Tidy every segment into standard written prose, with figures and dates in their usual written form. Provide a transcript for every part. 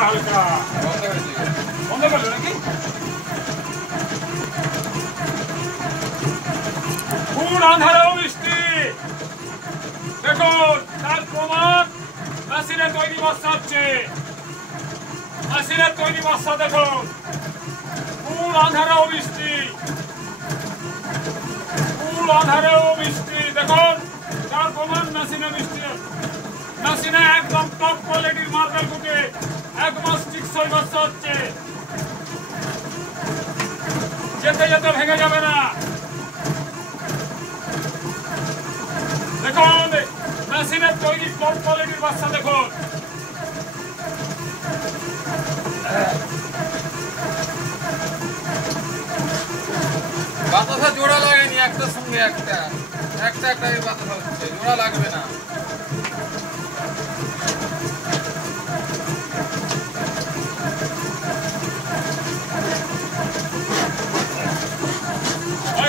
হালকা হালকা বন্ধ করলো নাকি? পুর আন্ধারেও বৃষ্টি। দেখুন তার প্রমাণ মেশিনের তৈরি বস্তা হচ্ছে। মেশিনের তৈরি বস্তা দেখুন। পুর আন্ধারেও বৃষ্টি। পুর আন্ধারেও বৃষ্টি। দেখুন তার প্রমাণ মেশিনে বৃষ্টি। মেশিনে একদম টপ কোয়ালিটির মার্বেল গুটি এক মাস টিকসই বস্তা হচ্ছে। যেতে যেতে ভেঙে যাবে না। দেখুন মেশিনের তৈরি টপ কোয়ালিটির বস্তা দেখুন। বাতাসা জোড়া লাগেনি, একটার সঙ্গে একটা একটা বাতাসা হচ্ছে, জোড়া লাগবে না।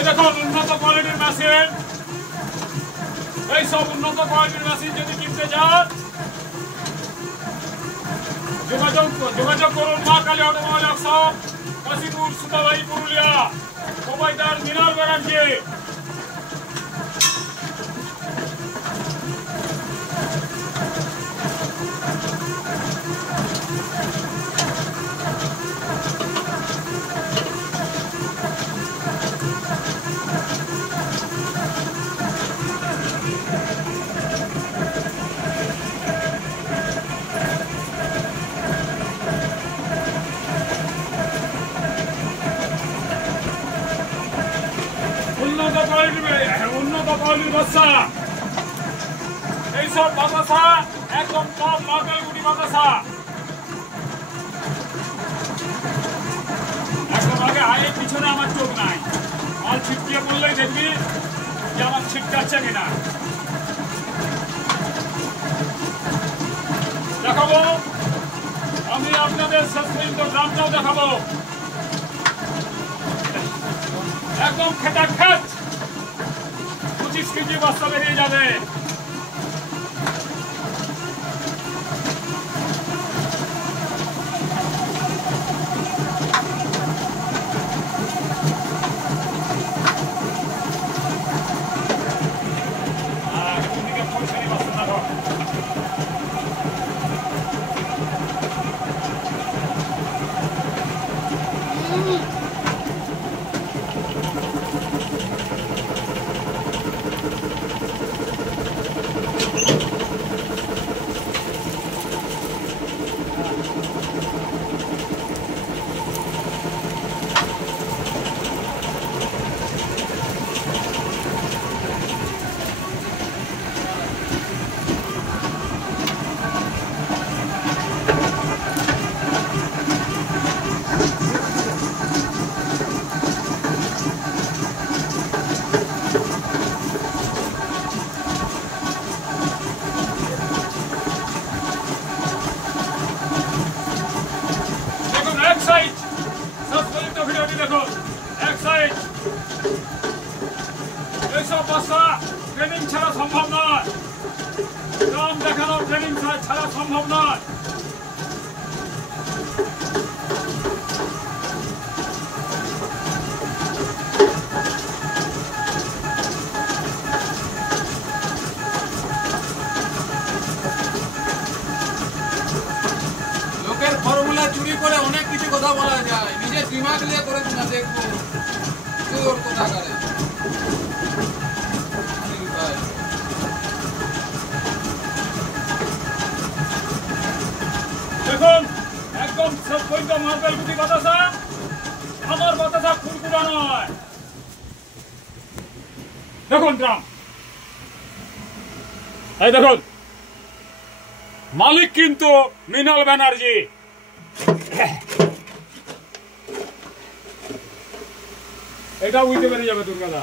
দেখুন উন্নত কোয়ালিটির মেশিন। এইসব উন্নত কোয়ালিটির মেশিন যদি কিনতে যান যোগাযোগ করুন Ma Kali automobile workshop, Kashipur, Sutabari, Purulia. Proprietor Mrinal Banerjee. উন্নত কোয়ালিটির বস্তা। এইসব বাতাসা একদম টপ মার্বেল গুটি বাতাসা। একদম আগে আয়ের পিছনে আমার চোখ নাই। মাল ছিটকিয়ে বললেই দেখবি যে আমার ছিটকাচ্ছে কিনা। দেখাবো আমি আপনাদের শেষ পর্যন্ত গ্রামটাও দেখাবো। একদম খেটা খেট 25 কেজি বস্তা বেরিয়ে যাবে। ট্রেনিং ছাড়া সম্ভব নয়। গ্রাম দেখানো ট্রেনিং ছাড়া সম্ভব নয়। লোকের ফর্মুলা চুরি করে অনেক কিছু কথা বলা যায়, নিজের দিমাগ নিয়ে করেছি না, দেখবো তোর কোথা করে। দেখুন একদম সবকটা মার্বেল গুটি বাতাসা। আমার বাতাসা ফুরফুরা নয়। দেখুন গ্রাম, এই দেখুন মালিক কিন্তু মৃণাল ব্যানার্জি। এটা উইতে বেরিয়ে যাবে দুর্গাদা।